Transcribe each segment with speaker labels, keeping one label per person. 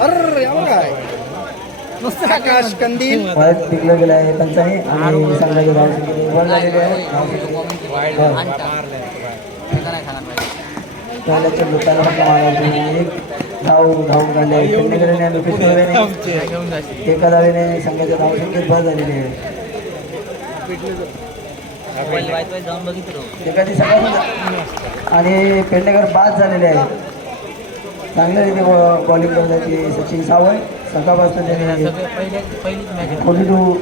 Speaker 1: अरे काय मस्त आकाश कंदील
Speaker 2: परत टिकलं गेलं आहे पंचाने आणि संघाचे धाव संख्या झालेले आहे लोकांना म्हटलं एक धाव धावून काढले आहे पेडणेकरांनी एका धावेने संघाच्या धाव संख्येत भर झालेली आहे एखादी सकाळ म्हणजे- आणि पेडणेकर बाद झालेले आहे. चांगल्या रीती बॉलिंग ते सचिन सावंत सकाळपासून त्यांनी
Speaker 3: पहिले पहिलीच मॅच
Speaker 2: फोर्टी टू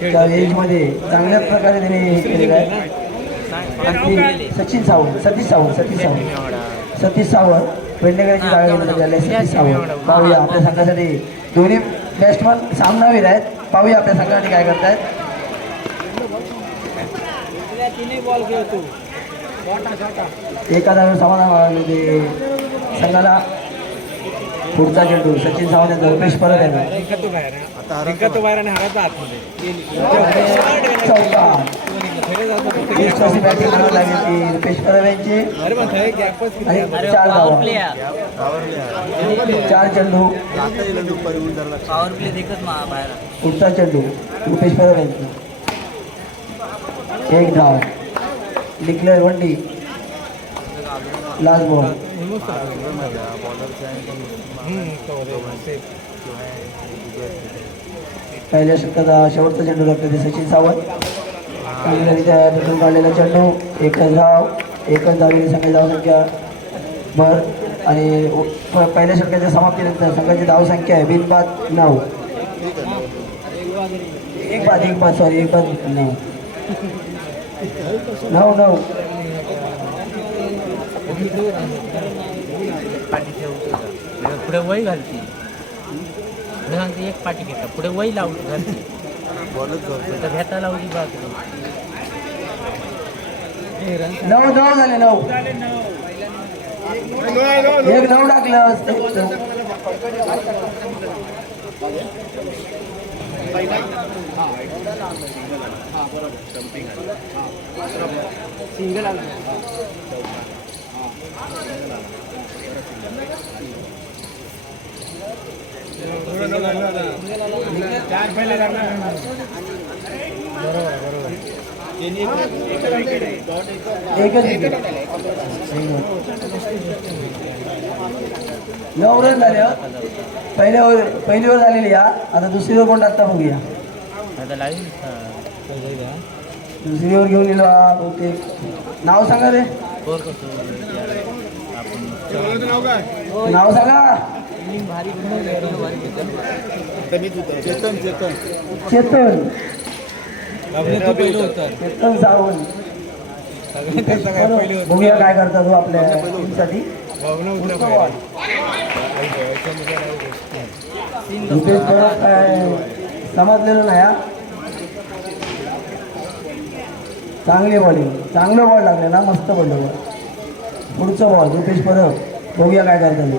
Speaker 2: त्या एजमध्ये चांगल्या प्रकारे त्यांनी हे केलेलं आहे. आणि ते सचिन सावंत सतीश सावंत सतीश सावंत. सतीश सावंत पेडणेकरांची जागा झाली आहे. सतीश सावंत. पाहूया आपल्या संघासाठी. दोन्ही बॅट्समन सामनावीर आहेत. पाहूया आपल्या संघासाठी काय करतायत. एका धावेवर समाधान ते संघाला पुढचा चेंडू सचिन सावंत यांचा रुपेश परत रुपेश परब यांची. आणि चार धावा. चार चेंडू
Speaker 3: पॉवर प्ले देखत मा बाहेर
Speaker 2: पुढचा चेंडू. रुपेश परब यांची. एक धाव. डिक्लेअर वंडी लास्ट बॉल. पहिल्या षटकाचा शेवटचा चेंडू लागतो सचिन सावंत. काढलेला चेंडू. एकच धाव एकच धावेने संघाची धावसंख्या भर आणि पहिल्या षटकाच्या समाप्तीनंतर संघाची धावसंख्या आहे. बिनबाद नऊ. एक बाद एक बाद सॉरी एक बाद नऊ. नऊ नऊ.
Speaker 3: पाठी ठेवतो पुढे वही घालते. पुढे सांगते एक पाठी घेता पुढे वही लावून घालते. तर घेता लावली बाजू
Speaker 2: नऊ नऊ झाले नऊ. एक नऊ टाकलं सिंगल आला. चार पहिले लागणार बरोबर बरोबर. पहिल्या ओव्हर पहिली ओव्हर झालेली या आता दुसरी ओव्हर कोण टाकता बघूया
Speaker 3: आता लाईन
Speaker 2: दुसरी ओव्हर घेऊन गेलो हा बहुतेक. नाव सांगा रे. नाव सांगा.
Speaker 1: चेतन. चेतन.
Speaker 2: सावंत काय करतात हो आपल्या टीमसाठी. रुपेश परब काय? समजलेलं नाही हा? चांगली बॉलिंग चांगलं बॉल लागले ना मस्त बॉल पुढचं बॉल रुपेश परब बघूया काय करतात ते.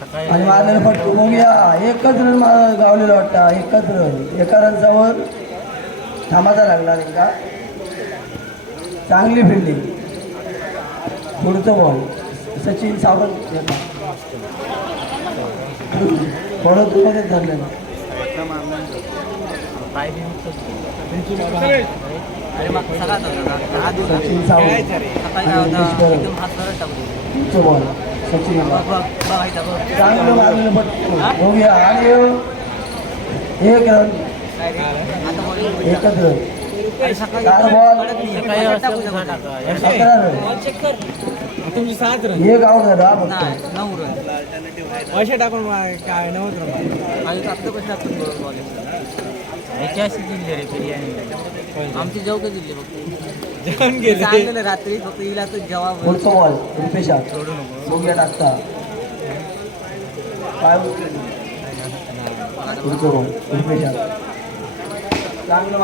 Speaker 3: सकाळी
Speaker 2: आणि मारलेलं फटक बघूया. एकच रन मा- गावलेलं वाटतं एकच रन एका रनचावर थांबाचा लागला नेमका. चांगली फिल्डिंग पुढचं बॉल सचिन सावंत परत मध्येच
Speaker 3: धरले.
Speaker 2: सचिन सावंत. बॉल सचिन चांगलं मारलेलं फटक बघूया हो आणि एक रन
Speaker 3: आता बघ.
Speaker 2: एकच रन
Speaker 3: आणि सकाळी
Speaker 2: चार बॉल
Speaker 3: सकाळी असं कुठं टाका.
Speaker 2: अकरा रन एक आऊट झाला हा
Speaker 3: नऊ रन
Speaker 4: असे टाकून काय
Speaker 3: बॉल ऐतिहासिक जिल्हे रे बिर्याणी आमचे जेवढे जिल्हे फक्त
Speaker 4: जेवण गेले
Speaker 3: रात्री फक्त हिला तर जवाब
Speaker 2: पुढचं बॉल. रुपेशा
Speaker 3: सोडू नको
Speaker 2: बघूया टाकता काय उचलेलं? पुढचं बॉल रुपेशा चांगलं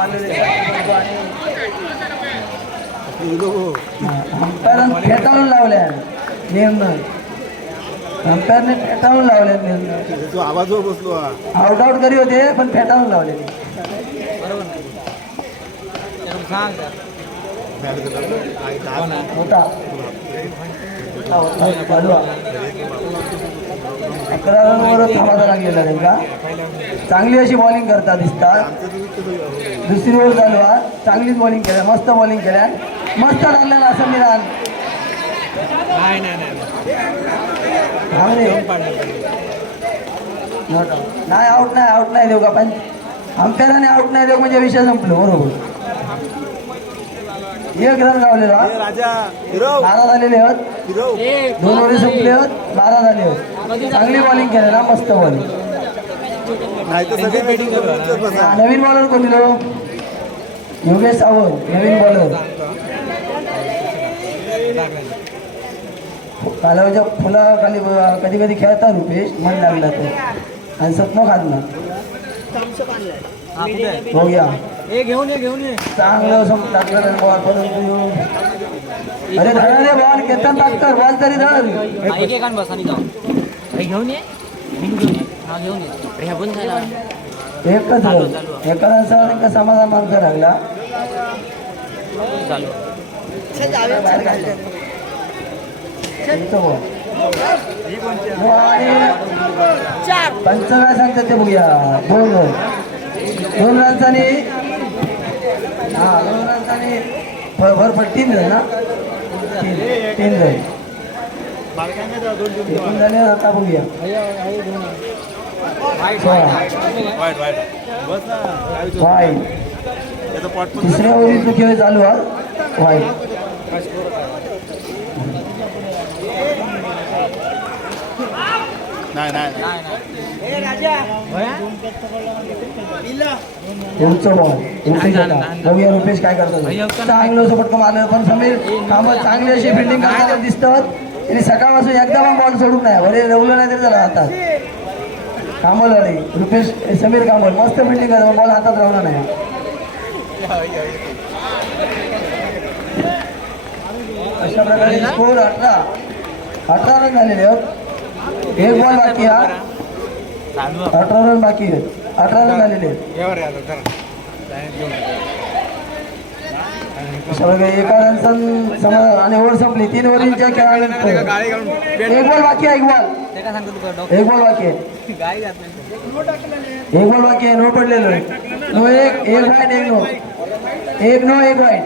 Speaker 2: अंपायरनं फेटाळून लावल्या. निर्णय अंपायरने फेटाळून लावले निर्णय
Speaker 1: तो आवाजवर बसलो हा.
Speaker 2: आउट आउट करी होते पण फेटाळून लावले
Speaker 3: बरोबर. नाही
Speaker 2: रनवर थांबायला लागलेला आहे का? चांगली अशी बॉलिंग करता दिसतात. दुसरी ओव्हर चालू आहे चांगलीच बॉलिंग केल्या मस्त बॉलिंग केल्या. मस्त लागलेला असं
Speaker 4: नाही नाही नाही.
Speaker 2: थांबले नाही आउट नाही आउट नाही देऊ का पण अंपायराने आउट नाही देऊ म्हणजे विषय संपलो बरोबर. एक रन गावलेला.
Speaker 1: हिरो
Speaker 2: बारा झालेले आहेत. दोन ओव्हर संपले आहेत. बारा झाले आहेत. चांगली बॉलिंग केलेला मस्त बॉलिंग
Speaker 1: तर
Speaker 2: नवीन बॉलर कोण दिलो योगेश सावंत नवीन बॉलर कालावच्या फुलाखाली कधी कधी खेळता रुपेश मन लागला तो आणि सत्म खात ना. हो गया
Speaker 4: हे घेऊन ये घेऊन ये.
Speaker 2: चांगलं सम टाकलं बॉल परंतु अरे धरा रे बॉल केतन टाकतर बॉल तरी धर
Speaker 3: एक एकान बसा जाऊ हे घेऊन ये. घेऊन ये. हा घेऊन ये. अरे बंद झाला.
Speaker 2: एकच रन एका रनचा समाधान मागचा लागला?
Speaker 3: चालू.
Speaker 2: बाहेर काढलं. त्यांचं बॉल आणि पंच काय सांगतात ते बघूया. दोन. रन दोन रनचानी हां दोन भर तीन जाईल ना? तीन तीन एकूण झाले आता बघूया.
Speaker 1: वाईट
Speaker 2: तिसऱ्या ओव्हरीचा खेळ चालू आहे. वाईट
Speaker 1: नाही नाही.
Speaker 2: रुपेश आता. बघूया रुपेश काय चांगलं सोबत मारलं पण समीर कामं चांगली अशी करताना दिसतात. त्यांनी सकाळपासून एकदा पण बॉल सोडून नाही. बरे रवलं नाही तरी झालं हातात. कामल आली रुपेश समीर कामल मस्त फिल्डिंग करतात बॉल हातात राहणार नाही. अशा प्रकारे स्कोर अठरा. अठरा रन झालेले आहेत. एक बॉल बाकी हा अठरा रन बाकी आहेत. अठरा रन झालेले आहेत. एका रनचा समाधान आणि ओव्हर संपली. तीन ओव्हरींच्या
Speaker 4: घालून.
Speaker 2: एक बॉल बाकी आहे एक बॉल. एक बॉल बाकी आहे. एक बॉल बाकी आहे नो पडलेलो आहे. नो एक एक वाईट एक नो एक नो एक वाईट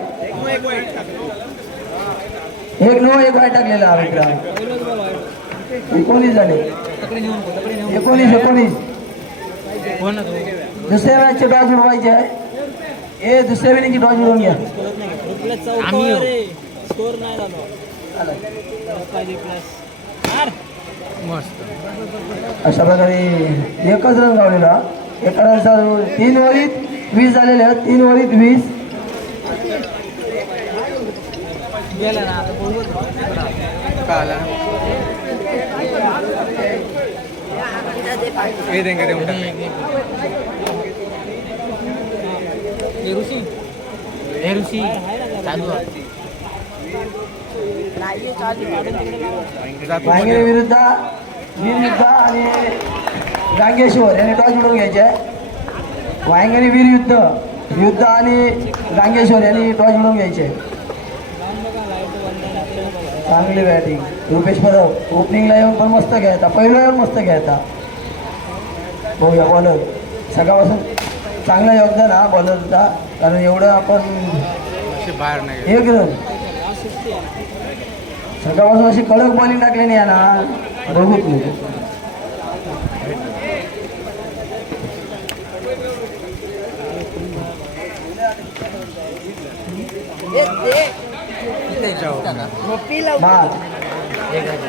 Speaker 2: एक नो एक वाईट टाकलेला हा मित्र एकोणीस झाले. एकोणीस एकोणीस. दुसऱ्या मॅचचे डॉज उडवायचे आहे. ए दुसऱ्या वेळेची डॉज उडवून घ्या.
Speaker 3: आम्ही येऊ.
Speaker 4: स्कोर नाही झालो पाहिजे प्लस मस्त.
Speaker 2: अशा प्रकारे एकच रन गावलेला. एका रनचा तीन ओव्हरीत वीस झालेले आहेत. तीन ओव्हरीत वीस.
Speaker 3: गेला ना आता ऋषी हे ऋषी चालू आहे
Speaker 2: विरुद्ध वीर युद्ध आणि गांगेश्वर यांनी टॉस मिळवून घ्यायचे. आहे वांगेरे वीर युद्ध युद्ध आणि गांगेश्वर यांनी टॉस मिळवून घ्यायचे. चांगली बॅटिंग रुपेश परब ओपनिंगला येऊन पण मस्त खेळता पहिल्या येऊन मस्त खेळता बघूया बॉलर सकाळपासून चांगलं योगदान हा बॉलरचा कारण एवढं आपण
Speaker 4: अशी बाहेर नाही
Speaker 2: एक रन सकाळपासून अशी कडक बॉलिंग टाकली नाही ना. बघूच नाही.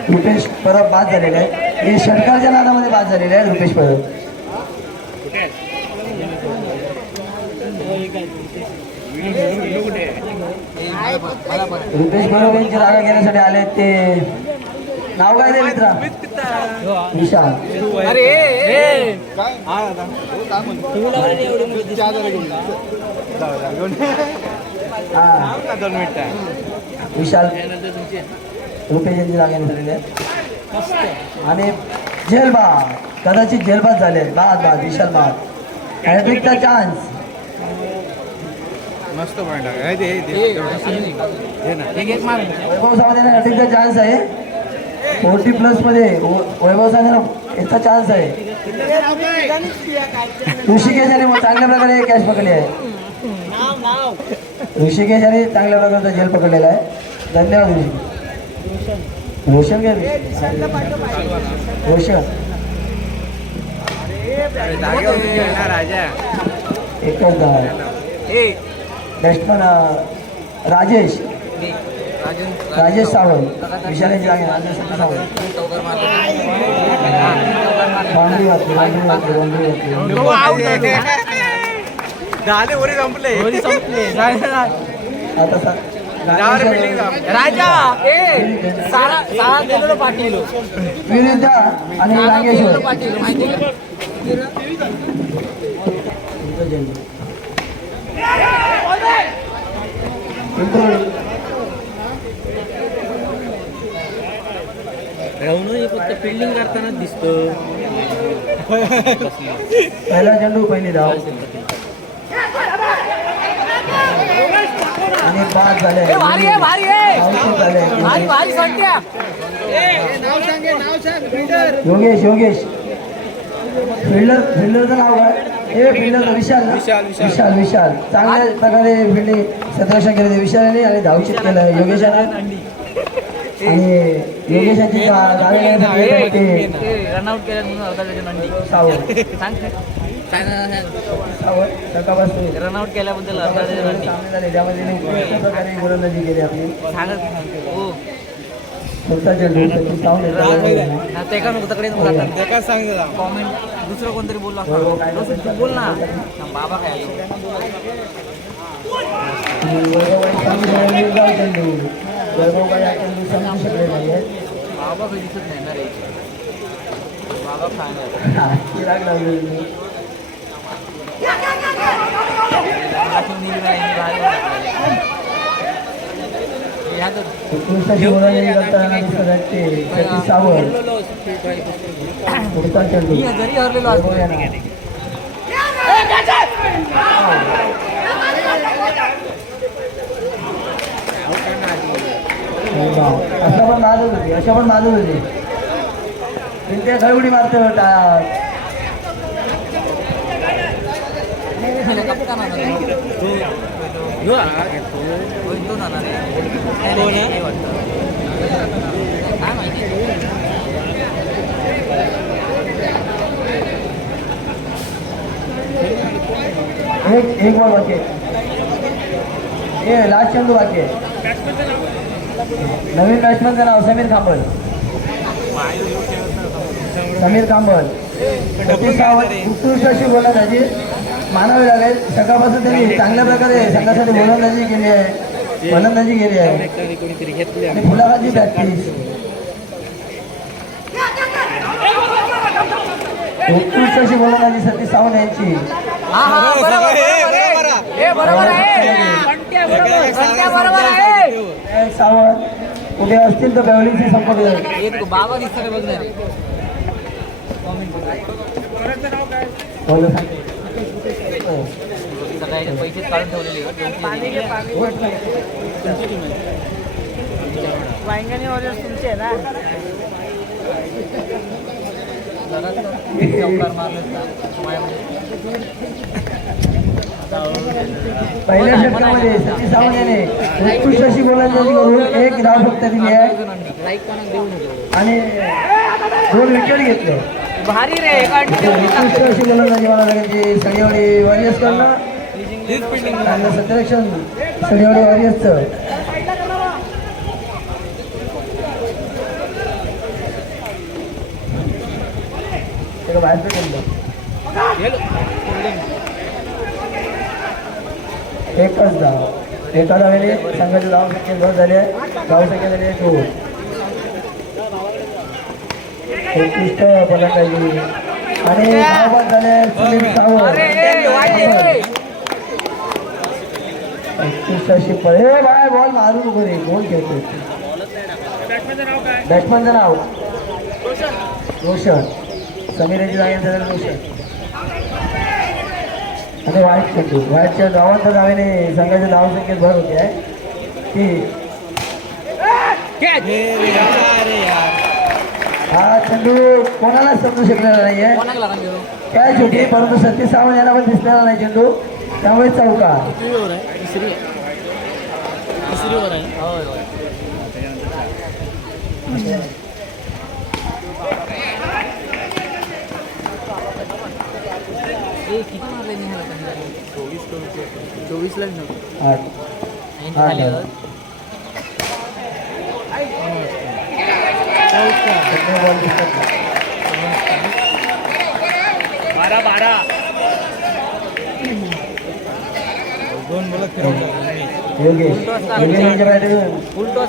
Speaker 2: रुपेश परब बाद झालेले आहे. हे षटकारच्या नादामध्ये बाद झालेले आहे रुपेश परब. रुपेश परब यांची जागा घेण्यासाठी आले ते नाव काय ते मित्रा विशाल
Speaker 4: अरे हा दोन मिनिटं
Speaker 2: विशाल रुपेश यांची जागा घेण्यासाठी आणि झेलबा कदाचित जेलबाद झाले. बाद बाद विशाल बाद हॅट्रिकचा चान्स
Speaker 4: मस्त
Speaker 2: वैभव सावंत हॅट्रिकचा चान्स आहे. फोर्टी प्लसमध्ये वैभव सांगा याचा चान्स आहे. ऋषिकेश यांनी चांगल्या प्रकारे कॅच पकडली आहे. ऋषिकेश यांनी चांगल्या प्रकारचा जेल पकडलेला आहे. धन्यवाद ऋषिकेश. रोशन घ्या रोशन. एकच धाव बॅट्समन राजेश. राजेश सावंत.
Speaker 4: झाले वरी संपले.
Speaker 3: संपली.
Speaker 2: आता
Speaker 4: जा.
Speaker 3: राजा ए सारा सारा दिलो पाटील.
Speaker 2: विरुद्ध आणि नागेश्वर
Speaker 3: पाटील राहून हे फक्त फिल्डिंग करताना दिसतं
Speaker 2: पहिला चेंडू पहिली धाव आणि बाद झाले
Speaker 3: भारी आहे भारी आहे भारी भारी
Speaker 2: योगेश योगेश फिल्डर फिल्डरचं नाव काय? हे फिल्डर विशाल? विशाल विशाल. चांगल्या प्रकारे फिल्डिंग सतरक्षण केलं. विशालाने आणि धावचित केलं. योगेशाने. आणि योगेशाची
Speaker 3: रनआउट केलं म्हणून अर्धा डझन अंडी
Speaker 2: सावंत
Speaker 3: सांग. काय
Speaker 2: सावंत सकाळपासून
Speaker 3: रनआउट केल्याबद्दल अर्धा
Speaker 2: त्यामध्ये गोलंदाजी केली आपली. स्वतः चेंडू सचिन सावंत यांचा
Speaker 3: हा, ते का नको तकडे नको जातात.
Speaker 4: ते काय सांग जरा.
Speaker 3: कॉमेंट दुसरं कोणतरी बोलला
Speaker 2: हो, काय
Speaker 3: रोशन, तू बोल ना. बाबा काय
Speaker 2: चेंडू शकले नाही
Speaker 3: बाबा काही दिसत नाही ना रे. बाबा फायनल
Speaker 2: हा, चिराग लावली उत्कृष्ट शिवराजी करताना दिसत आहेत ते सतीश सावंत पुढचा चेंडू
Speaker 3: जरी हरलेलो असतो
Speaker 2: वैभव यांना. असं पण मारत होती अशा पण मारत होती ते खळबडी मारते होता एक एक बॉल बाकी ए हे लास्ट चेंडू बाकी नवीन बॅट्समनचं नाव समीर खांबल समीर खांबल उत्कृष्ट अशी गोलंदाजी मानावी लागेल. सकाळपासून त्यांनी चांगल्या प्रकारे संघासाठी गोलंदाजी केली आहे फलंदाजी केली आहे. आणि फुलाबाजी प्रॅक्टिस उत्कृष्ट अशी गोलंदाजी सतीश सावंत यांची? सावंत कुठे असतील तर बॅवलिंगशी संपर्क
Speaker 3: बाबा दिसतं बघ ना पैसे काढून ठेवलेले आहेत. वगैरे तुमचे आहे ना
Speaker 2: पहिल्या षटकामध्ये उत्कृष्ट अशी गोलंदाजी करून एक धाव फक्त दिली आहे आणि दोन विकेट घेतले
Speaker 3: भारी रे एका
Speaker 2: अशी लागेल की सडिवाडी वॉरियर्स कडनं. आणि सत्यरक्षण सडिवाडी वॉरियर्सचं बाहेर एकच धाव एका धावेने संघाची धाव संख्या दोन झाली आहे धाव संख्या झाली आहे दोन उत्कृष्ट फलंदाजी आणि धावबाद झाले सुनील सावंत अशी बाय बॉल मारू नको रे गोल खेळतो बॅट्समनचं नाव रोशन समीर जागे झालं रोशन आणि वाईट चेंडू वाईटच्या धावांच्या धावेने संघाच्या धावसंख्येत भर होते आहे ती
Speaker 4: यार
Speaker 2: चेंडू कोणाला समजू शकलेला नाहीये?
Speaker 3: घेऊ
Speaker 2: काय छोटी परंतु सतीश सावंत यांना पण दिसलेला नाही चेंडू त्यामुळे चौका.
Speaker 3: चोवीस नव्हतं
Speaker 2: आठ
Speaker 3: आणि
Speaker 2: हा,
Speaker 3: झाले
Speaker 2: हा.
Speaker 3: चौका
Speaker 2: बॉल दिसत नाही.
Speaker 4: बारा बारा
Speaker 1: दोन मुलं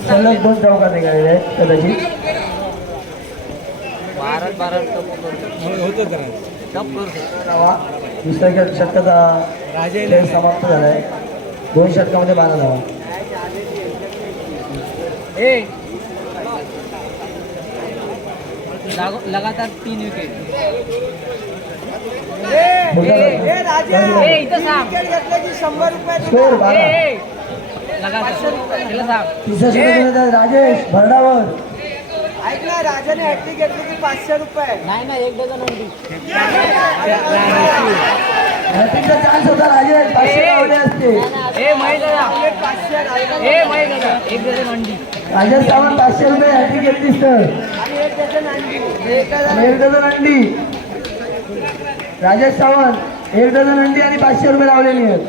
Speaker 2: सलग दोन चौका निघालेले आहेत कदाचित
Speaker 3: बारा बारा
Speaker 1: होतं
Speaker 2: दुसऱ्या समाप्त झालाय दोन षटकामध्ये बारा धावा
Speaker 3: ए लागो- लगातार तीन विकेट
Speaker 2: मोठा
Speaker 3: ए
Speaker 2: धावा.
Speaker 3: इथं सांग
Speaker 2: स्कोर बारा
Speaker 3: ए, ए. लगातार त्याला सांग
Speaker 2: तिसऱ्या षटकामध्ये राजेश भरडावर
Speaker 5: ऐक ना राजाने हॅट्रिक घेतली की पाचशे रुपये.
Speaker 3: नाही ना एक डझन अंडी
Speaker 2: हॅट्रिकचा चान्स होता राजेश. पाचशे असते.
Speaker 5: पाचशे
Speaker 3: एक डझन अंडी
Speaker 2: राजेश सावंत पाचशे रुपये हॅट्रिक घेतलीस तर.
Speaker 5: एक डझन अंडी.
Speaker 2: राजेश सावंत एक डझन अंडी आणि पाचशे रुपये लावलेली आहेत.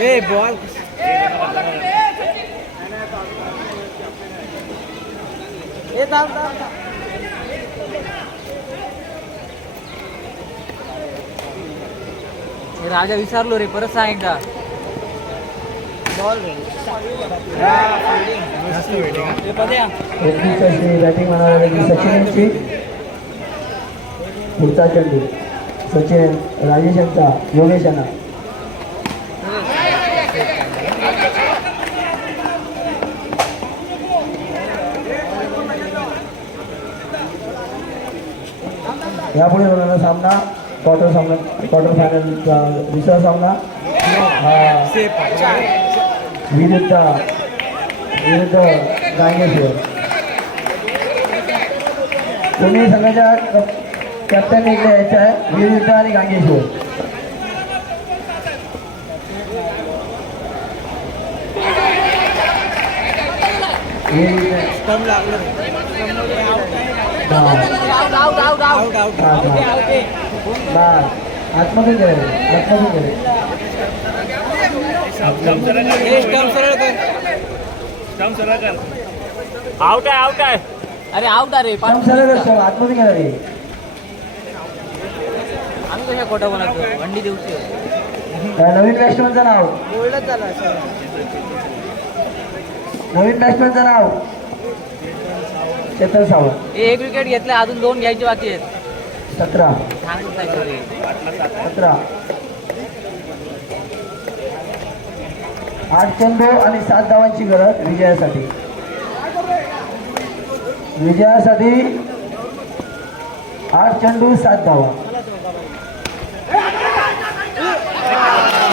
Speaker 1: ए
Speaker 3: राजा विचारलो रे परत सांग एकदा.
Speaker 2: बॅटिंग लागली पुढचा चेंडू सचिन राजेश यांचा योगेश यांना यापुढे होणारा सामना क्वार्टर सामना क्वार्टर फायनलचा दुसरा सामना. हा. विरुद्ध विरुद्ध गांगेश्वर दोन्ही संघाच्या कप- कॅप्टन इकडे यायचं आहे विरुद्ध आणि गांगेश्वर विरुद्ध.
Speaker 1: स्टंप लागलं
Speaker 2: हा.
Speaker 3: आउट
Speaker 4: आहे आउट आहे.
Speaker 3: अरे आउट
Speaker 2: कर, श्याम, आतमध्ये गेला रे.
Speaker 3: आम्ही कशा खोटा बोलायचो? अंडी देऊची
Speaker 2: नवीन बॅट्समॅनचं नाव?
Speaker 5: बोलत झाला
Speaker 2: नवीन बॅट्समॅनचं नाव? चेतन सावंत.
Speaker 3: एक विकेट घेतले अजून दोन घ्यायचे बाकी आहेत.
Speaker 2: सतरा. सतरा. आठ चेंडू आणि सात धावांची गरज विजयासाठी. विजयासाठी आठ चेंडू सात धावा.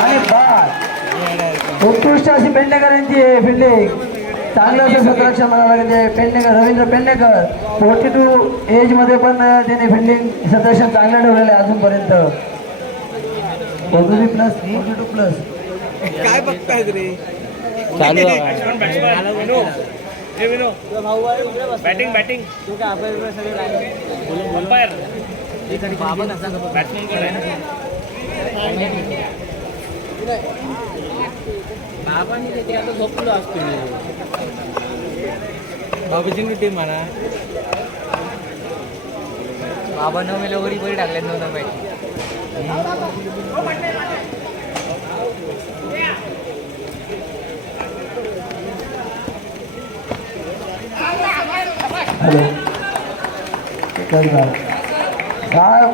Speaker 2: आणि बाद उत्कृष्ट अशी पेडणेकर यांची फिल्डिंग चांगलं असं सतरक्षण म्हणावं लागेल पेडणेकर रवींद्र पेडणेकर. फोर्टी टू एजमध्ये पण त्याने फिल्डिंग सतरक्षण चांगलं ठेवलेलं आहे अजूनपर्यंत. Forty plus forty two plus
Speaker 1: काय बघताय रे
Speaker 3: चालू
Speaker 4: बॅटिंग बॅटिंग.
Speaker 3: बाबांनी ते आता झोपलो असतो
Speaker 1: बाबूजींनी टीम म्हणा
Speaker 3: बाबा नऊ मेला वरी बरी टाकले नऊ नऊ मॅच
Speaker 2: हॅलो. काय जाऊ. सहा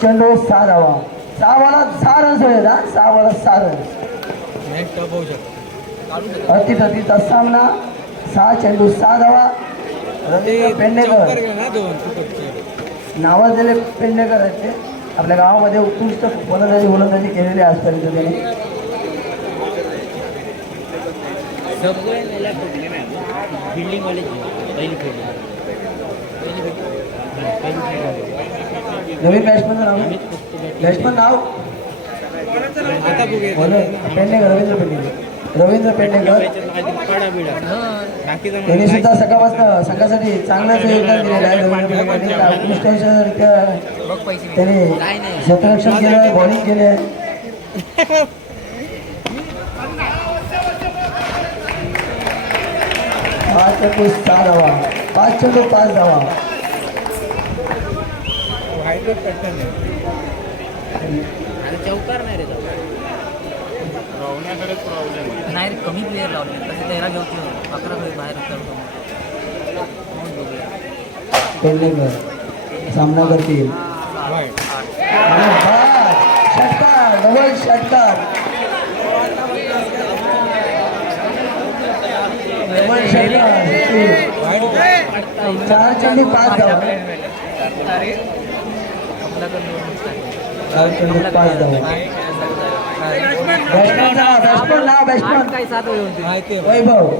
Speaker 2: चेंडू सहा धावा सहा बॉला सहा रन्स होईल हा सहा बॉला सहा रन्स सामना. सहा चेंडू सहा धावा रवींद्र
Speaker 1: चौकार
Speaker 2: नावाजलेले पेंडेकर आहेत ते. आपल्या गावामध्ये उत्कृष्ट फलंदाजी गोलंदाजी केलेली आजपर्यंत त्याने.
Speaker 3: बिल्डिंग वाले पहिली खेळली.
Speaker 2: नवीन बॅट्समनचं नाव बॅट्समन नाव बोला. पेडणेकर रवींद्र पेडणेकर रवींद्र पेडणेकर त्यांनी सुद्धा सकाळपासून संघासाठी चांगलंच योगदान दिलेलं आहे. रवींद्र पेडणेकरांनी उत्कृष्टरित्या त्याने क्षेत्ररक्षण केलं आहे बॉलिंग केली आहे. पाच चेंडू सहा धावा. पाच चेंडू पाच धावा.
Speaker 3: आणि चौकार नाही रे नाही रे कमी प्लेअर लावले. तसे त्याला घेऊ अकरा खेळ बाहेर उतरतो
Speaker 2: सामना करतील. षटकार डबल षटकार. डबल षटकार चार चेंडू पाच धावा. चार वैभव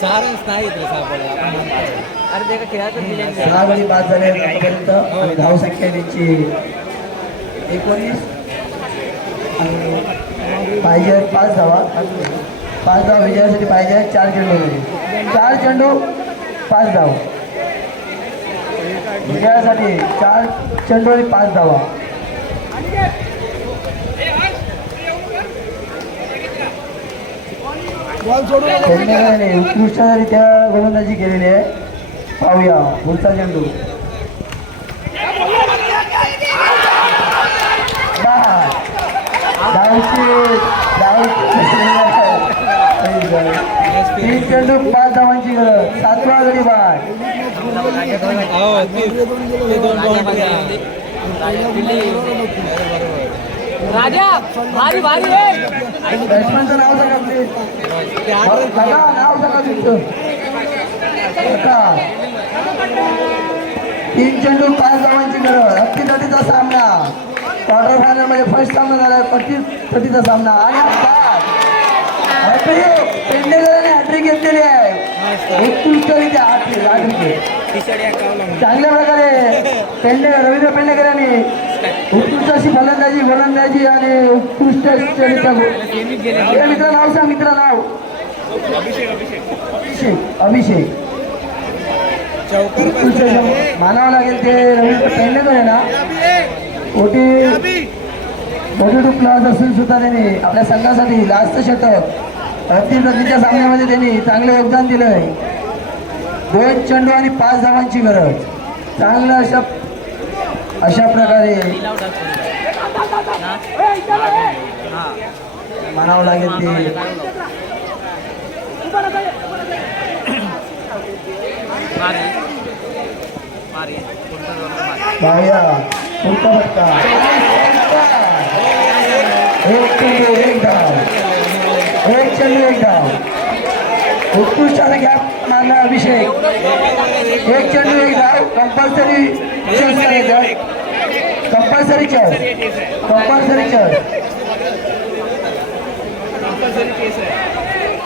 Speaker 3: सारच नाही अरे ते खेळाचं
Speaker 2: सहा बाद झाले आतापर्यंत आणि धाव त्यांची एकोणीस आणि पाहिजे पाच धावा पाच धावा विजयासाठी पाहिजे आहेत चार चेंडू चार चेंडू पाच धाव. विजयासाठी चार चेंडू आणि पाच धावा. उत्कृष्टरित्या गोलंदाजी केलेली आहे. पाहूया. पुढचा चेंडू. तीन चेंडू पाच धावांची गरज सातवा गडी बाद
Speaker 3: राजा भारी भारी रे.
Speaker 2: बॅट्समॅनचं नाव सांगा प्लीज बघा नाव सांगा तुमचं. बघा. तीन चेंडू पाच धावांची गरज अगदी तटीचा सामना. क्वार्टर फायनलमध्ये फर्स्ट सामना झाला पट्टी तटीचा सामना. आणि बाद. हॅट्रिक घेतलेली आहे. हॅट्रिक चांगल्या प्रकारे पेंडे रवींद्र पेंडेकर यांनी उत्कृष्ट अशी फलंदाजी गोलंदाजी आणि उत्कृष्ट मित्र नाव सांग मित्र नाव. अभिषेक अभिषेक. उत्कृष्ट मानावं लागेल ते रवींद्र पेंडेकर आहे ना. ओटी फोर्टी टू प्लस असून सुद्धा त्यांनी आपल्या संघासाठी लास्ट षटक अंतिम नदीच्या सामन्यामध्ये त्यांनी चांगलं योगदान दिलं आहे दोन चेंडू आणि पाच धावांची गरज. चांगलं अशा अशा प्रकारे म्हणावं लागेल ते. पाहूया पुढचा फटका. एक चेंडू एक धाव एक चेंडू एक धाव उत्कृष्ट असा गॅप मारला अभिषेक. एक चेंडू एक धाव कंपल्सरी चेस करायचं compulsory chase compulsory chase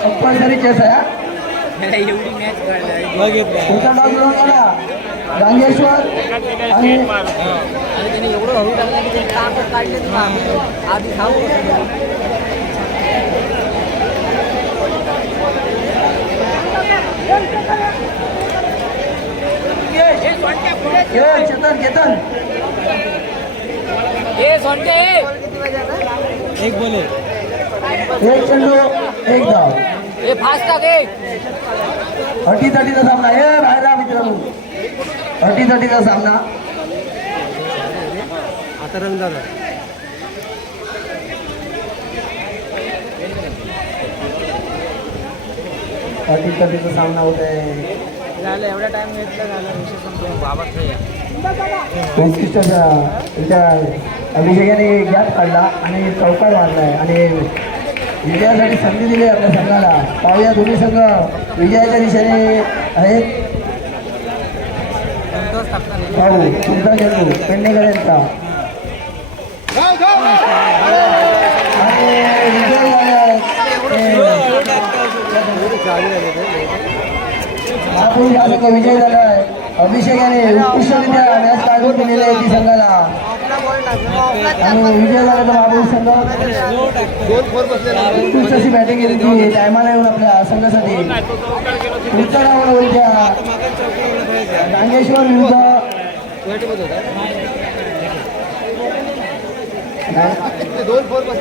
Speaker 2: compulsory chase आहे हा? डाव जुळवून आला गांगेश्वर आणि
Speaker 3: एवढं हळू लागलं की ते टाक काढलेच आधी खाऊ
Speaker 2: ए, चेतन चेतन
Speaker 3: ए सोनटे
Speaker 2: एक चेंडू एक धाव
Speaker 3: ए फास्ट टाक ए
Speaker 2: अटी तटीचा सामना ए बाहेर राहा मित्रांनो अटी तटीचा सामना आता रविंद्र तटीचा सामना होत आहे.
Speaker 5: झालं एवढा टाइम घेतला झाला विषय संपला.
Speaker 3: बाबा
Speaker 2: उत्कृष्टच्या त्या अभिषेकाने गॅप काढला आणि चौकार मारलाय. आणि विजयासाठी संधी दिली आपल्या संघाला. पाहूया दोन्ही संघ विजयाच्या दिशेने आहेत. पाहू तुमचा चेंडू पेडणेकर यांचा आणि विजय. ते- महापुरुष हा संघ विजय झालाय. अभिषेक याने उत्कृष्टरित्या मॅच काढून दिलेली आहे ती संघाला. आणि विजय झाला तर महाबळी संघ. उत्कृष्ट अशी बॅटिंग केली ती टायमाला येऊन आपल्या संघासाठी. पुढच्या उलट्या नागेश्वर विरुद्ध.
Speaker 1: दोन फोर